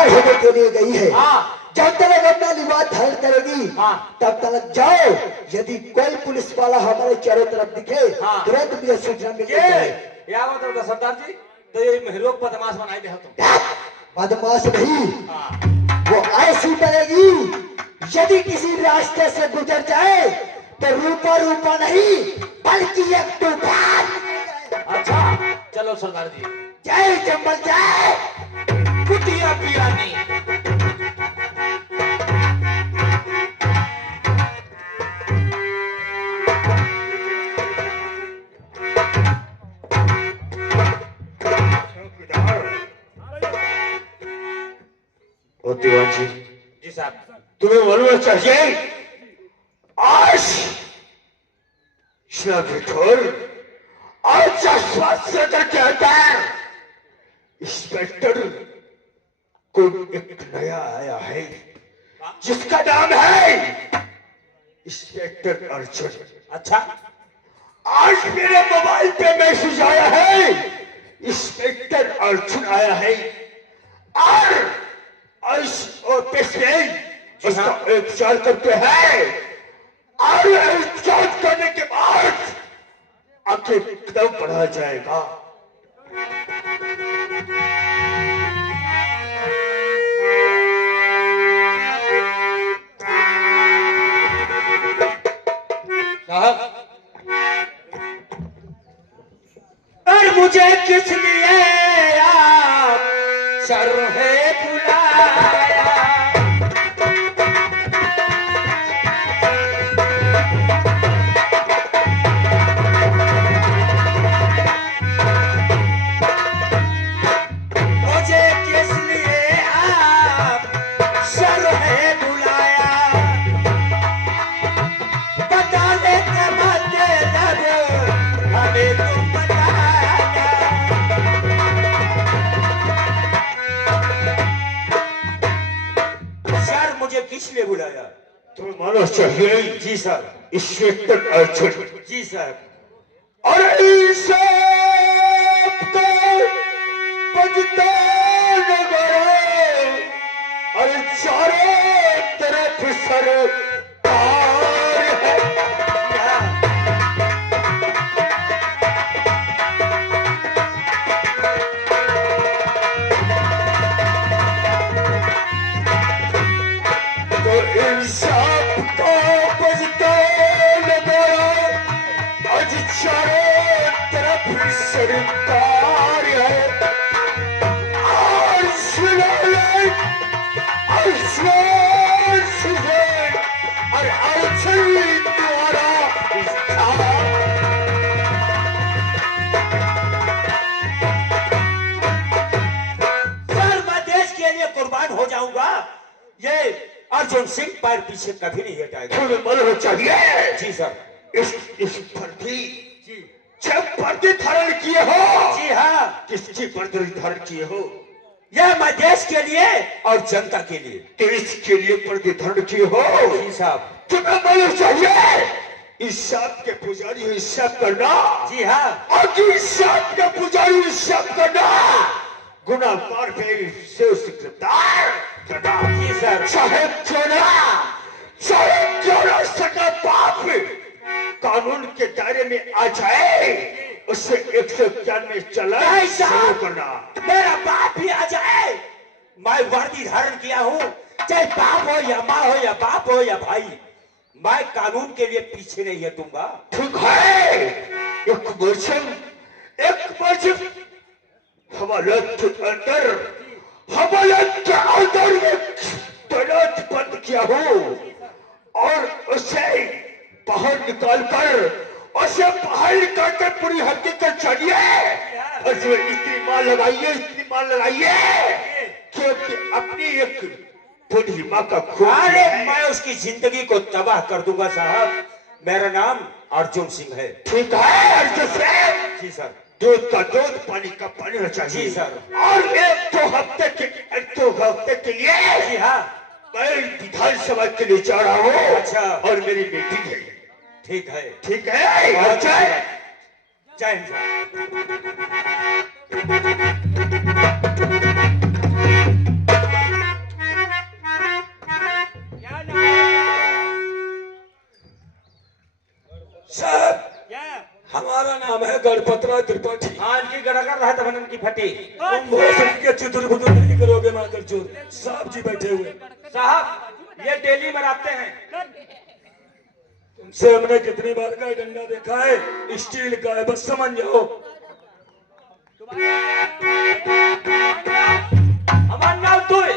तैयार होने के लिए गई है। हाँ। जब तक अपना लिबास धारण करेगी तब तक जाओ। यदि कोई पुलिस वाला हमारे चारों तरफ दिखे तुरंत मुझे सूचना मिल जाए। या मतलब सरदार जी तो ये महरों को बदमाश बनाए दे तुम। बदमाश नहीं, वो ऐसी बनेगी यदि किसी रास्ते से गुजर जाए तो रूपा रूपा नहीं बल्कि एक तूफान। अच्छा चलो सरदार जी। जय जंबल जय। कुटिया पियानी। दीवान जी साहब। तुम्हें मालूम चाहिए आज विठोर आज स्वास्थ्य कहता है इंस्पेक्टर को एक नया आया है जिसका नाम है इंस्पेक्टर अर्जुन। अच्छा आज मेरे मोबाइल पे मैसेज आया है इंस्पेक्टर अर्जुन आया है और पेशेंट उसका उपचार करते हैं और उपचार करने के बाद आगे कदम बढ़ा जाएगा। साहब और मुझे किस लिए आप सर है बुलाया। मुझे किस लिए आप सर है बुलाया। बता देते बातें जब हमें तुम बताया। सर मुझे किस लिए बुलाया? तुम्हें मालूम चाहिए? जी सर। इंस्पेक्टर अर्जुन। जी सर। और सबको बजता नगारा और चारों तरफ सरकार है। तो इन सबको बजता नगारा आज चारों तरफ सरकार है। और सुनो और अर्जुन द्वारा सर मैं देश के लिए कुर्बान हो जाऊंगा। ये अर्जुन सिंह पैर पीछे कभी नहीं हटाएगा। तुम्हें मालूम चाहिए? जी सर। इस वर्दी जब वर्दी धारण किए हो। जी हाँ। किसकी वर्दी धारण किए हो? यह मैं देश के लिए और जनता के लिए। देश के लिए वर्दी धारण किए हो। जी साहब। तुम्हें मालूम चाहिए हिसाब के पुजारी हिसाब करना। जी हाँ। और हिसाब के पुजारी हिसाब करना गुनाहगार पे से गिरफ्तार करना। जी सर। चाहे क्यों ना सका पाप कानून के दायरे में आ जाए उससे 191 चला शुरू करना। मेरा बाप भी आ जाए मैं वर्दी धारण किया हूँ चाहे बाप हो या माँ हो या बाप हो या भाई मैं कानून के लिए पीछे नहीं हटूंगा। ठीक है। एक वर्षन हवालत के अंदर तैनात बंद किया हूँ और उसे बाहर निकालकर पूरी हकीकत जानिए। उसमें इतनी मार लगाइए कि अपनी एक बूढ़ी माँ का खून। अरे मैं उसकी जिंदगी को तबाह कर दूंगा साहब। मेरा नाम अर्जुन सिंह है। ठीक है अर्जुन सिंह। जी सर। दूध का दूध पानी का पानी होना चाहिए। जी सर। और एक दो हफ्ते के लिए जी हाँ मैं विधानसभा के लिए जा रहा हूँ। अच्छा। और मेरी मीटिंग है। ठीक है। ठीक है। जय हिंद साहब। त्रिपाठी। हाँ इनकी गड़गड़ रहा था बनन की फटी। तुम भोसड़ी के चुदुर बुदुर नहीं करोगे माकर चोर। साहब जी बैठे हुए। साहब ये डेली मराते हैं। तुमसे हमने कितनी बार का डंडा देखा है, स्टील का है, बस समझ जाओ। हमार नाम तू है,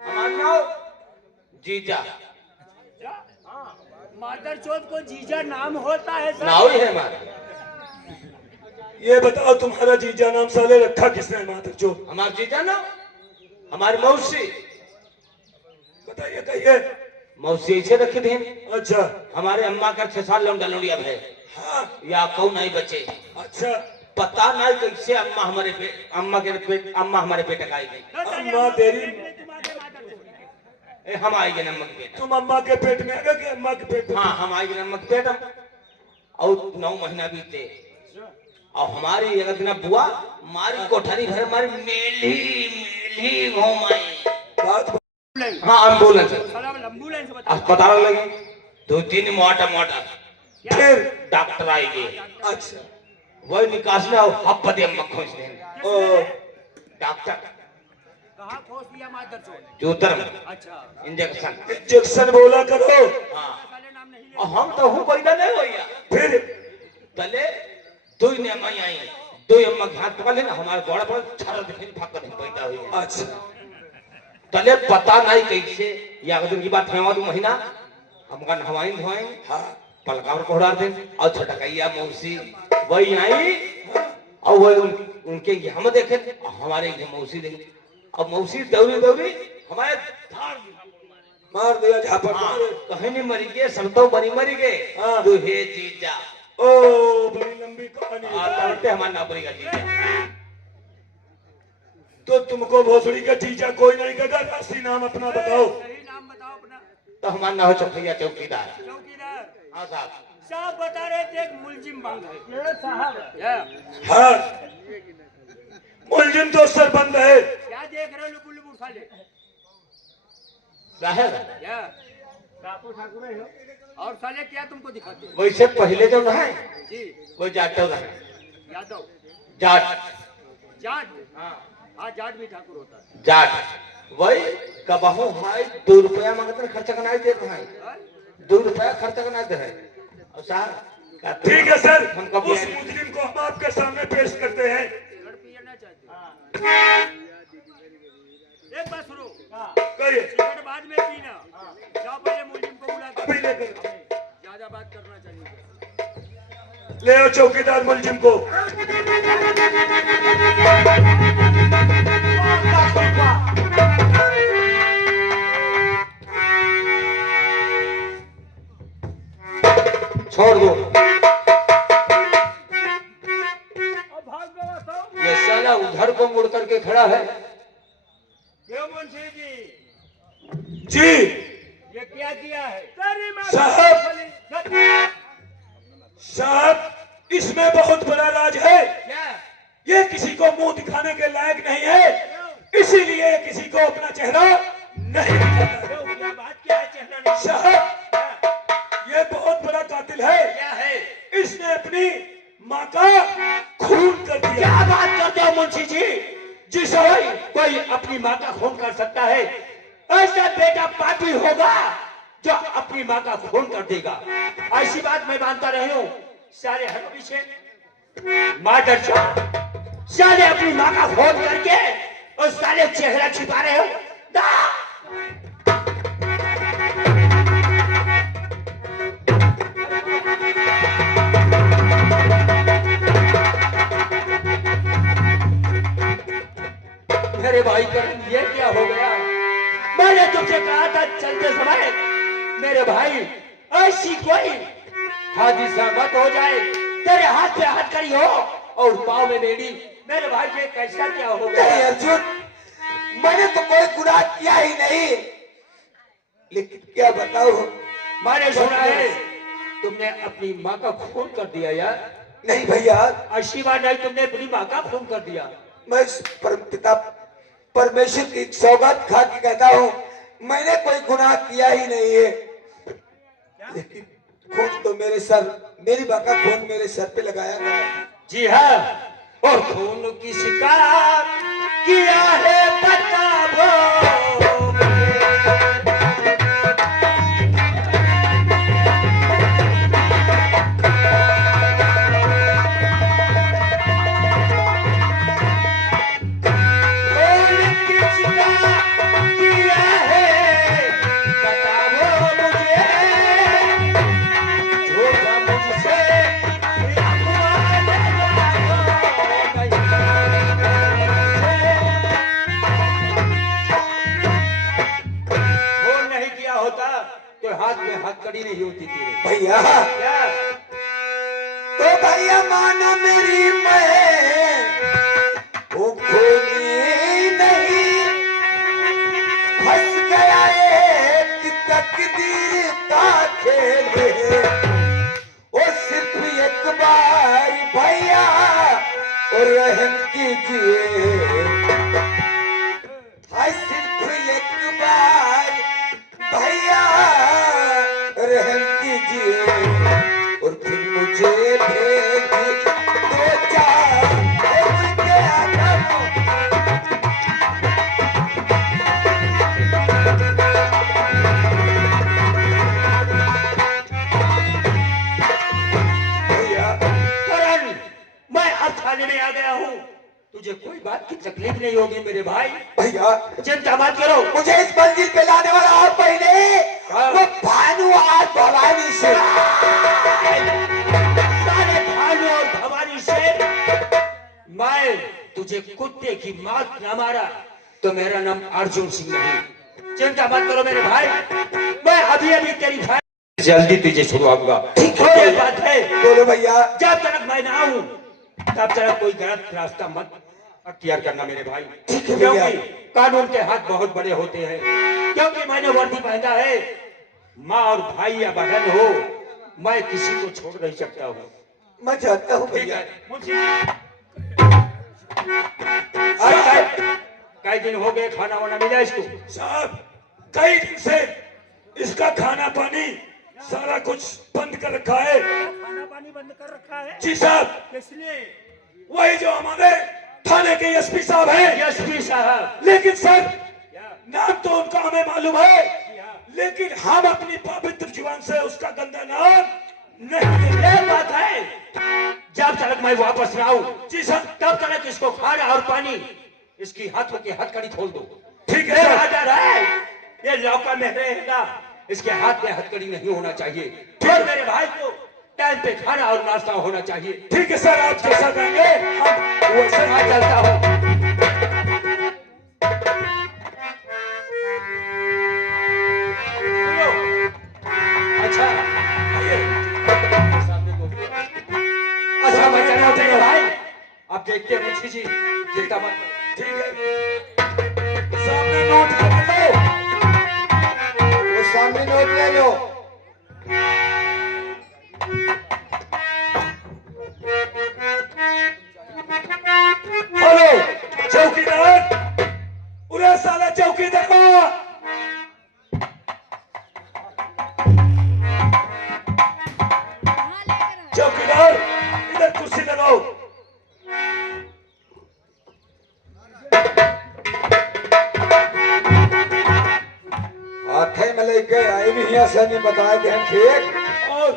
हमार नाम जीजा। मादर चौथ को जीजा नाम होता है सर। नाव ही है हमारा। ये बताओ तुम्हारा जीजा नाम साले रखा किसने मातर चोर? हमार जीजा ना हमारी मौसी। बताइए कहिए। मौसी ऐसे रखे थे। अच्छा। हमारे अम्मा का 6 साल लौंडा लौंडिया है। हाँ। या कौ नहीं बचे। अच्छा। पता नहीं कैसे अम्मा हमारे पेट आई गई। अम्मा तेरी, हम आएंगे नमक पेट। तुम अम्मा के पेट में आगे कि अम्मा के पेट में? हाँ हम आएंगे नमक पेट। और 9 महीना बीते और हमारी एक दिन बुआ मारी कोठरी भर मारी मेली घुमाई। बात हाँ एम्बुलेंस एम्बुलेंस बता। अस्पताल लगे 2-3 मोटा फिर डॉक्टर आएंगे। अच्छा। वही निकास में हप्पा दे अम्मा खोज देंगे। ओ डॉक्टर कहाँ खोज दिया मादर चौथ? जूतर में अच्छा। इंजेक्शन। इंजेक्शन बोला करो। हाँ साले नाम नहीं ले। और हम तो हूँ कोई ना नहीं होया। फिर तले 2 ने अम्मा आई 2 अम्मा के हाथ पकड़ लेना हमारे गोड़ा पर छाड़ दिखे फाक कर पैदा हुई। अच्छा। तले पता नहीं कैसे या अगर दिन की बात है 2 महीना हमका नहवाई धोवाई। हाँ। पलकावर कोहरा दे और छटकैया मौसी वही आई और वही उनके हम देखे हमारे मौसी देखे। अब मौसी दौड़ी हमारे मार दिया झापड़। हाँ, कहीं नहीं मरी गए सब तो बनी मरी गए। हाँ। तू हे जीजा। ओ बड़ी लंबी कहानी है। तड़ते हमारा ना पड़ेगा जीजा। तो तुमको भोसड़ी का जीजा कोई नहीं कहेगा। असली नाम अपना बताओ। सही नाम बताओ अपना। तो हमारा ना हो चौकिया चौकीदार। चौकीदार हाँ साहब। साहब बता रहे थे एक मुलजिम बंद है साहब। हाँ। मुलजिम तो सर बंद है। क्या देख रहे हो लुबु लुबु साले? साहब क्या ठाकुर ठाकुर है हो? और साले क्या तुमको दिखाते हैं? वैसे पहले जो ना है जी वो जाटो रहा यादव जाट। जाट। हाँ हाँ जाट भी ठाकुर होता है। जाट वही कबहू भाई 2 रुपया मांगते खर्चा करना देते हैं। 2 रुपया खर्चा करना दे है। और साहब ठीक है सर, हमको उस मुजरिम को हम आपके सामने पेश करते हैं। पीना चाहते हैं। एक बात सुनो। कहिए। सिगरेट बाद में पीना। जाओ पहले मुलजिम को बुला अभी लेकर ज्यादा बात करना चाहिए। ले आओ चौकीदार मुलजिम को। छोड़ दो। अब भाग गया सब। ये साला उधर को मुड़ करके खड़ा है। क्यों मुंशी जी जी ये क्या किया है? साहब इसमें बहुत बड़ा राज है। क्या? ये किसी को मुंह दिखाने के लायक नहीं है, इसीलिए किसी को अपना चेहरा नहीं दिखाता। क्या बात क्या है? चेहरा नहीं। साहब ये बहुत बड़ा कातिल है। क्या है? इसने अपनी माँ का खून कर दिया। क्या बात करते हो मुंशी जी? जी साहब, कोई अपनी माँ का खून कर सकता है? ऐसा बेटा पापी होगा जो अपनी माँ का खून कर देगा। ऐसी बात मैं मानता रही हूँ। सारे हर पीछे मादर चौथ साले अपनी माँ का खून करके और साले चेहरा छिपा रहे हो। मेरे भाई करण ये क्या हो गया? मैंने तुमसे कहा था चलते समय मेरे भाई ऐसी कोई हादसा मत हो जाए। तेरे हाथ पे हाथ करी हो और पाँव में बेड़ी। मेरे भाई ये कैसा क्या हो नहीं गया? अर्जुन, मैंने तो कोई गुनाह किया ही नहीं, लेकिन क्या बताऊं, मैंने सुना है तुमने अपनी माँ का खून कर दिया यार। नहीं भैया, ऐसी बात नहीं, तुमने अपनी माँ का खून कर दिया। मैं परमपिता परमेश्वर की सौगात खा के कहता हूँ, मैंने कोई गुनाह किया ही नहीं है, लेकिन खून तो मेरी माँ का खून मेरे सर पे लगाया गया है। जी हाँ, और खून किसका किया है बताओ। हाथ में हाथ कड़ी नहीं होती तेरे भैया। क्या? तो भैया मानो मेरी मैं वो खोली नहीं, फंस गया एक तकदीर का खेल। वो सिर्फ एक बार भैया और रहम कीजिए, सिर्फ एक बार भैया रहम कीजिए, और फिर मुझे भेज दो चार के आदम। भैया करण, मैं अब थाने में आ गया हूँ, तुझे कोई बात की तकलीफ नहीं होगी मेरे भाई। भैया चिंता मत करो। मुझे इस मंजिल पे लाने वाला और पहले वो भानु और भवानी से, सारे भानु और भवानी से मैं तुझे कुत्ते की मौत न मारा तो मेरा नाम अर्जुन सिंह नहीं। चिंता मत करो मेरे भाई, मैं अभी अभी तेरी भाई जल्दी तुझे छुड़वाऊंगा। ठीक है। और एक बात है, बोलो भैया। जब तक मैं ना आऊं तब तक कोई गलत रास्ता मत अख्तियार करना मेरे भाई, ठीक है भैया। क्योंकि कानून के हाथ बहुत बड़े होते हैं। क्योंकि मैंने वर्दी पहना है, माँ और भाई या बहन हो, मैं किसी को छोड़ नहीं सकता हूँ। मैं जानता हूँ भैया। कई दिन हो गए खाना वाना मिला इसको? साहब कई दिन से इसका खाना पानी सारा कुछ बंद कर रखा है। खाना पानी बंद कर रखा है? जी साहब, इसलिए वही जो हमारे थाने के एसपी साहब हैं। एसपी साहब, लेकिन सर नाम तो उनका हमें मालूम है, लेकिन हम अपनी पवित्र जुबान से उसका गंदा नाम नहीं ले। ये बात है, जब तक मैं वापस ना आऊं जी सर। तब तक इसको खाना और पानी, इसकी हाथों की हथकड़ी खोल दो। ठीक है ये सर। ऑर्डर है, ये लौका में रहेगा, इसके हाथ में हथकड़ी नहीं होना चाहिए। और मेरे भाई को टाइम पे खाना और नाश्ता होना चाहिए। ठीक है सर, आप जैसा कहेंगे हम वैसे मैं चलता हूँ। सुनो, अच्छा अच्छा मैं चला हूँ मेरे भाई, आप देखते हैं मुझी जी, चिंता मत करो। ठीक है, सामने नोट कर लो। वो सामने नोट ले लो। हेलो चौकीदार, उरे साला चौकीदार, चौकीदार इधर कुर्सी लगाओ। हाथे में लेके आए भी यहाँ से नहीं बताए थे हम खेत। और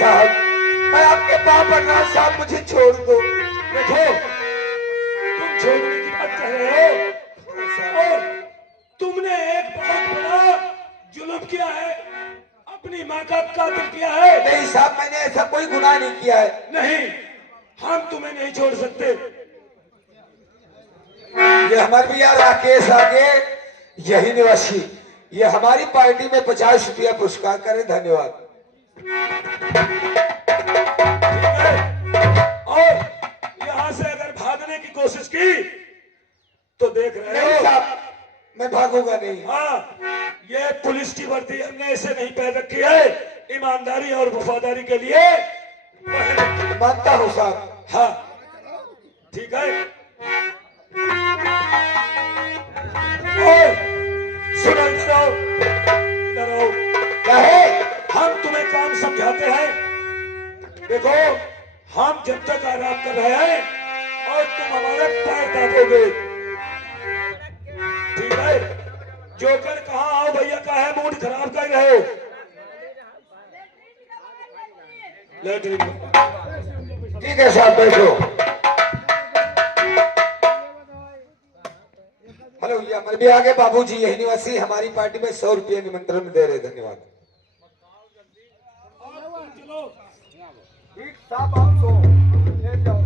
साहब मैं आपके पाप प्रणाम साहब, मुझे छोड़ दो। देखो, तुम छोड़ने की बात कह रहे हो, और तुमने एक बहुत बड़ा जुल्म किया है, अपनी माँ का कातिल किया है। नहीं साहब, मैंने ऐसा कोई गुनाह नहीं किया है। नहीं, हम तुम्हें नहीं छोड़ सकते। ये हमारे भैया राकेश आगे यही निवासी, ये हमारी पार्टी में 50 रुपया पुरस्कार करे, धन्यवाद। ठीक है, और यहाँ से अगर भागने की कोशिश की तो देख रहे नहीं हो। साहब, मैं भागूंगा नहीं। हाँ, ये पुलिस की वर्दी हमने ऐसे नहीं पहन रखी है, ईमानदारी और वफादारी के लिए पहन रखी है। मानता हूँ साहब। हाँ ठीक है। और सुनो, इधर आओ, इधर आओ। क्या है? हम तुम्हें काम समझाते हैं, देखो, हम जब तक आराम कर रहे हैं और तुम हमारे पैर दाबोगे, ठीक है? जोकर कहाँ आओ भैया का है, मूड खराब कर रहे हो। लेटरिन में। ठीक है साहब, बैठो। हेलो, ये अमर भी आगे। बाबूजी यही निवासी हमारी पार्टी में 100 रुपये निमंत्रण दे रहे। धन्यवाद। चलो ठीक साहब, आप सो ले जाओ।